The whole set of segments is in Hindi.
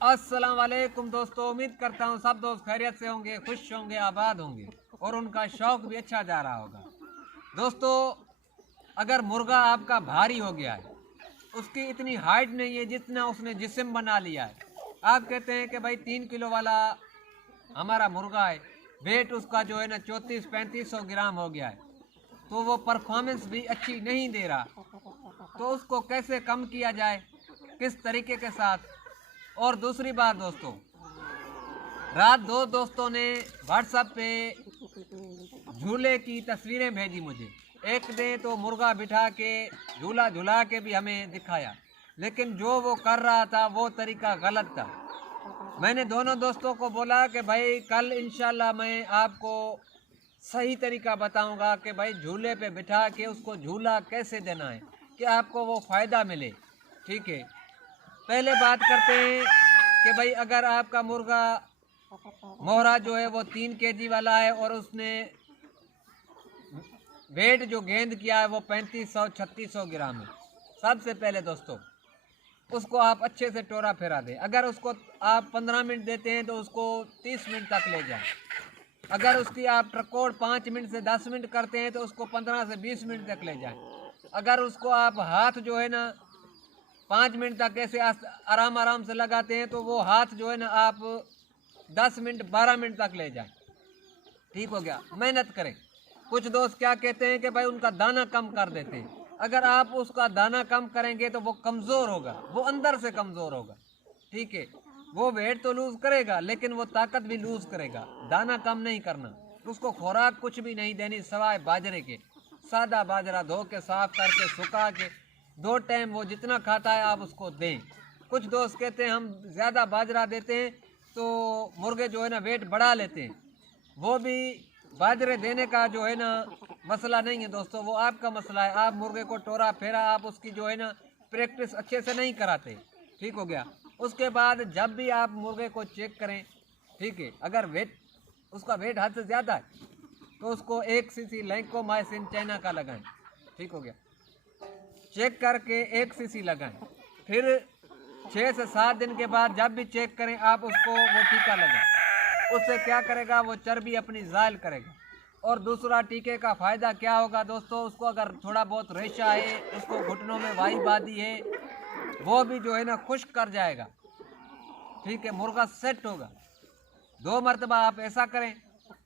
अस्सलाम वालेकुम दोस्तों, उम्मीद करता हूँ सब दोस्त खैरियत से होंगे, खुश होंगे, आबाद होंगे और उनका शौक भी अच्छा जा रहा होगा। दोस्तों, अगर मुर्गा आपका भारी हो गया है, उसकी इतनी हाइट नहीं है जितना उसने जिस्म बना लिया है। आप कहते हैं कि भाई 3 किलो वाला हमारा मुर्गा है, वेट उसका जो है ना 34-35 ग्राम हो गया है, तो वो परफॉर्मेंस भी अच्छी नहीं दे रहा। तो उसको कैसे कम किया जाए, किस तरीके के साथ। और दूसरी बात दोस्तों, रात दो दोस्तों ने व्हाट्सएप पे झूले की तस्वीरें भेजी मुझे। एक ने तो मुर्गा बिठा के झूला झूला के भी हमें दिखाया, लेकिन जो वो कर रहा था वो तरीका गलत था। मैंने दोनों दोस्तों को बोला कि भाई कल इंशाल्लाह मैं आपको सही तरीका बताऊंगा कि भाई झूले पे बिठा के उसको झूला कैसे देना है कि आपको वो फ़ायदा मिले। ठीक है, पहले बात करते हैं कि भाई अगर आपका मुर्गा मोहरा जो है वो 3 kg वाला है और उसने वेट जो गेंद किया है वो 3500-3600 ग्राम है। सबसे पहले दोस्तों उसको आप अच्छे से टोरा फेरा दें। अगर उसको आप 15 मिनट देते हैं तो उसको 30 मिनट तक ले जाएं। अगर उसकी आप ट्रकोड़ 5 मिनट से 10 मिनट करते हैं तो उसको 15 से 20 मिनट तक ले जाएं। अगर उसको आप हाथ जो है ना 5 मिनट तक ऐसे आराम आराम से लगाते हैं तो वो हाथ जो है ना आप 10 मिनट 12 मिनट तक ले जाएं। ठीक हो गया, मेहनत करें। कुछ दोस्त क्या कहते हैं कि भाई उनका दाना कम कर देते हैं। अगर आप उसका दाना कम करेंगे तो वो कमज़ोर होगा, वो अंदर से कमज़ोर होगा। ठीक है, वो वेट तो लूज़ करेगा लेकिन वो ताकत भी लूज़ करेगा। दाना कम नहीं करना, उसको खुराक कुछ भी नहीं देनी सवाए बाजरे के। सादा बाजरा धो के साफ करके सुखा के 2 टाइम वो जितना खाता है आप उसको दें। कुछ दोस्त कहते हैं हम ज़्यादा बाजरा देते हैं तो मुर्गे जो है ना वेट बढ़ा लेते हैं। वो भी बाजरे देने का जो है ना मसला नहीं है दोस्तों, वो आपका मसला है। आप मुर्गे को टोरा फेरा आप उसकी जो है ना प्रैक्टिस अच्छे से नहीं कराते। ठीक हो गया, उसके बाद जब भी आप मुर्गे को चेक करें, ठीक है, अगर वेट उसका वेट हद से ज़्यादा है तो उसको 1 cc लैंकोमाइसिन चाइना का लगाएं। ठीक हो गया, चेक करके 1 cc लगाएं। फिर 6 से 7 दिन के बाद जब भी चेक करें आप उसको वो टीका लगाएं। उससे क्या करेगा, वो चर्बी अपनी ज़ायल करेगा। और दूसरा टीके का फ़ायदा क्या होगा दोस्तों, उसको अगर थोड़ा बहुत रेशा है, उसको घुटनों में वाई बादी है, वो भी जो है ना खुश्क कर जाएगा। ठीक है, मुर्गा सेट होगा। 2 मरतबा आप ऐसा करें।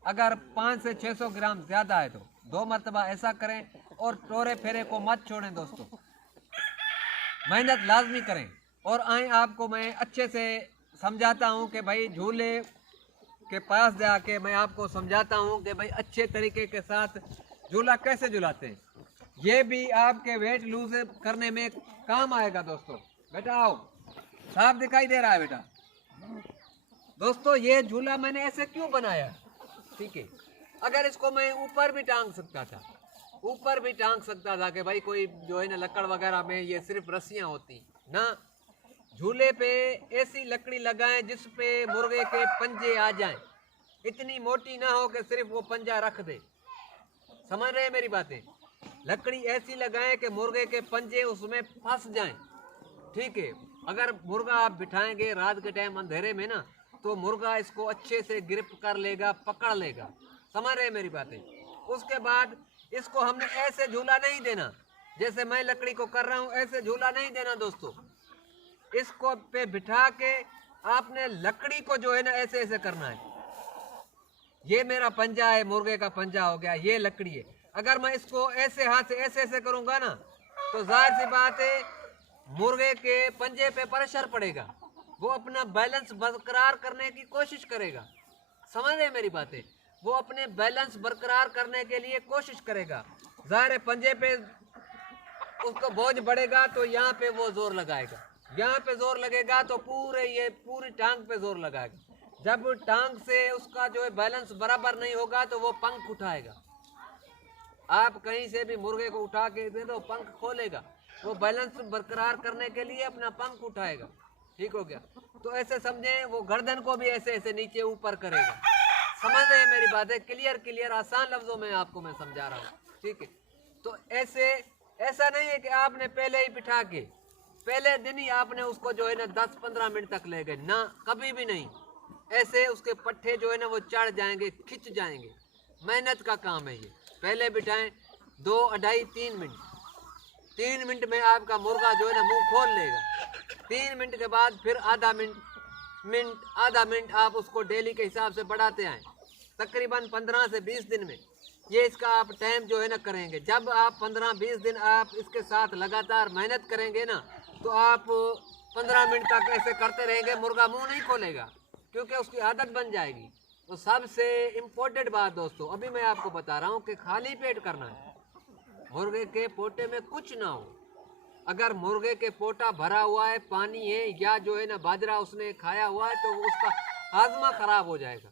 अगर 500 से 600 ग्राम ज़्यादा है तो 2 मरतबा ऐसा करें और टोरे फेरे को मत छोड़ें दोस्तों। मेहनत लाजमी करें। और आए आपको मैं अच्छे से समझाता हूँ कि भाई झूले के पास जाके मैं आपको समझाता हूँ कि भाई अच्छे तरीके के साथ झूला कैसे झुलाते हैं। ये भी आपके वेट लूज करने में काम आएगा दोस्तों। बेटा आओ, साफ दिखाई दे रहा है बेटा। दोस्तों ये झूला मैंने ऐसे क्यों बनाया, ठीक है, अगर इसको मैं ऊपर भी टांग सकता था, ऊपर भी टांग सकता था कि भाई कोई जो है ना लकड़ वगैरह में ये सिर्फ रस्सियाँ होती ना। झूले पे ऐसी लकड़ी लगाएं जिस पे मुर्गे के पंजे आ जाएं, इतनी मोटी ना हो कि सिर्फ वो पंजा रख दे। समझ रहे हैं मेरी बातें। लकड़ी ऐसी लगाएं कि मुर्गे के पंजे उसमें फंस जाएं। ठीक है, अगर मुर्गा आप बिठाएंगे रात के टाइम अंधेरे में ना तो मुर्गा इसको अच्छे से ग्रिप कर लेगा, पकड़ लेगा। समझ रहे हैं मेरी बातें। उसके बाद इसको हमने ऐसे झूला नहीं देना जैसे मैं लकड़ी को कर रहा हूँ, ऐसे झूला नहीं देना दोस्तों। इसको पे बिठा के आपने लकड़ी को जो है ना ऐसे ऐसे करना है। ये मेरा पंजा है, मुर्गे का पंजा हो गया, ये लकड़ी है। अगर मैं इसको ऐसे हाथ से ऐसे ऐसे करूंगा ना तो जाहिर सी बात है मुर्गे के पंजे पे प्रेशर पड़ेगा, वो अपना बैलेंस बरकरार करने की कोशिश करेगा। समझ रहे मेरी बातें। वो अपने बैलेंस बरकरार करने के लिए कोशिश करेगा। जाहिर है पंजे पे उसको बोझ बढ़ेगा तो यहाँ पे वो जोर लगाएगा, यहाँ पे जोर लगेगा तो पूरी टांग पे जोर लगाएगा। जब टांग से उसका जो है बैलेंस बराबर नहीं होगा तो वो पंख उठाएगा। आप कहीं से भी मुर्गे को उठा के दे दो, पंख खोलेगा। वो बैलेंस बरकरार करने के लिए अपना पंख उठाएगा। ठीक हो गया, तो ऐसे समझें वो गर्दन को भी ऐसे ऐसे नीचे ऊपर करेगा। समझ रहे हैं मेरी बातें। क्लियर आसान लफ्जों में आपको मैं समझा रहा हूँ। ठीक है, तो ऐसे ऐसा नहीं है कि आपने पहले ही बिठा के पहले दिन ही आपने उसको जो है ना 10-15 मिनट तक ले गए ना, कभी भी नहीं। ऐसे उसके पट्टे जो है ना वो चढ़ जाएंगे, खिंच जाएंगे। मेहनत का काम है ये। पहले बिठाएं 2, 2.5, 3 मिनट। 3 मिनट में आपका मुर्गा जो है ना मुंह खोल लेगा। 3 मिनट के बाद फिर आधा मिनट आप उसको डेली के हिसाब से बढ़ाते आएँ। तकरीबन 15 से 20 दिन में ये इसका आप टाइम जो है ना करेंगे। जब आप 15-20 दिन आप इसके साथ लगातार मेहनत करेंगे ना, तो आप 15 मिनट तक ऐसे करते रहेंगे, मुर्गा मुंह नहीं खोलेगा क्योंकि उसकी आदत बन जाएगी। तो सबसे इम्पोर्टेंट बात दोस्तों अभी मैं आपको बता रहा हूँ कि खाली पेट करना है। मुर्गे के पोटे में कुछ ना हो। अगर मुर्गे के पोटा भरा हुआ है, पानी है या जो है ना बाजरा उसने खाया हुआ है, तो उसका हाजमा खराब हो जाएगा।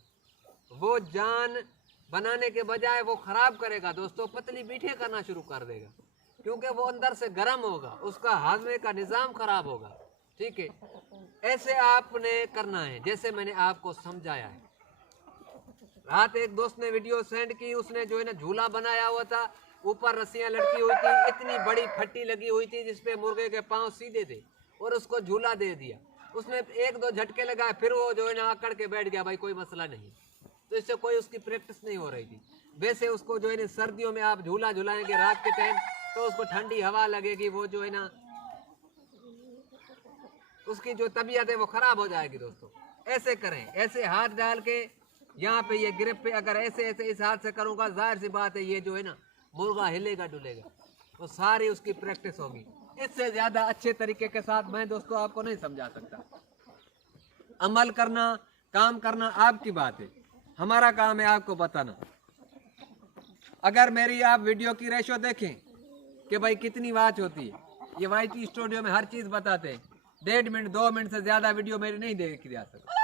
वो जान बनाने के बजाय वो खराब करेगा दोस्तों, पतली मीठे करना शुरू कर देगा क्योंकि वो अंदर से गर्म होगा, उसका हाजमे का निज़ाम खराब होगा। ठीक है, ऐसे आपने करना है जैसे मैंने आपको समझाया है। रात एक दोस्त ने वीडियो सेंड की, उसने जो है ना झूला बनाया हुआ था, ऊपर रस्सियां लटकी हुई थी, इतनी बड़ी फट्टी लगी हुई थी जिसपे मुर्गे के पांव सीधे थे, और उसको झूला दे दिया। उसने 1-2 झटके लगाए, फिर वो जो है ना अकड़ के बैठ गया, भाई कोई मसला नहीं। तो इससे कोई उसकी प्रैक्टिस नहीं हो रही थी। वैसे उसको जो है ना सर्दियों में आप झूला झुलाएंगे रात के टाइम, तो उसको ठंडी हवा लगेगी, वो जो है ना उसकी जो तबीयत है वो खराब हो जाएगी दोस्तों। ऐसे करें, ऐसे हाथ डाल के यहाँ पे ये ग्रिप पे अगर ऐसे ऐसे इस हाथ से करूँगा, जाहिर सी बात है ये जो है ना मुर्गा हिलेगा डुलेगा, तो सारी उसकी प्रैक्टिस होगी। इससे ज़्यादा अच्छे तरीके के साथ मैं दोस्तों आपको नहीं समझा सकता। अमल करना, काम करना आपकी बात है, हमारा काम है आपको बताना। अगर मेरी आप वीडियो की रेशो देखें कि भाई कितनी वाच होती है, ये YT स्टूडियो में हर चीज़ बताते हैं। 1.5 मिनट 2 मिनट से ज़्यादा वीडियो मेरी नहीं देखी जा सकती।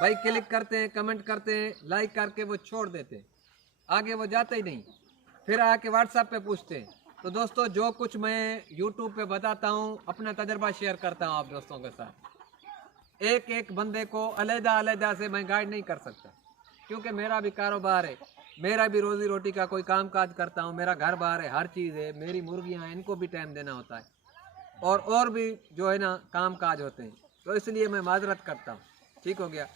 भाई क्लिक करते हैं, कमेंट करते हैं, लाइक करके वो छोड़ देते हैं, आगे वो जाते ही नहीं। फिर आके व्हाट्सएप पे पूछते हैं। तो दोस्तों जो कुछ मैं यूट्यूब पे बताता हूँ, अपना तजर्बा शेयर करता हूँ आप दोस्तों के साथ। एक एक बंदे को अलग-अलग से मैं गाइड नहीं कर सकता क्योंकि मेरा भी कारोबार है, मेरा भी रोज़ी रोटी का कोई काम काज करता हूँ, मेरा घर बार है, हर चीज़ है, मेरी मुर्गियाँ हैं, इनको भी टाइम देना होता है, और भी जो है ना काम काज होते हैं। तो इसलिए मैं माजरत करता हूँ। ठीक हो गया।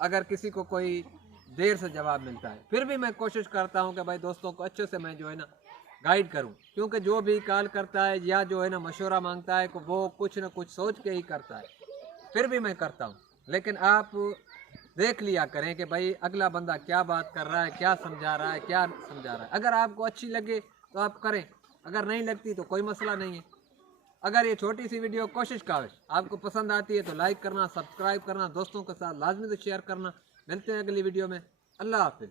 अगर किसी को कोई देर से जवाब मिलता है, फिर भी मैं कोशिश करता हूँ कि भाई दोस्तों को अच्छे से मैं जो है ना गाइड करूँ, क्योंकि जो भी कॉल करता है या जो है ना मशवरा मांगता है वो कुछ ना कुछ सोच के ही करता है। फिर भी मैं करता हूँ, लेकिन आप देख लिया करें कि भाई अगला बंदा क्या बात कर रहा है, क्या समझा रहा है, क्या समझा रहा है। अगर आपको अच्छी लगे तो आप करें, अगर नहीं लगती तो कोई मसला नहीं है। अगर ये छोटी सी वीडियो कोशिश काविश आपको पसंद आती है तो लाइक करना, सब्सक्राइब करना, दोस्तों के साथ लाजमी से शेयर करना। मिलते हैं अगली वीडियो में। अल्लाह हाफिज़।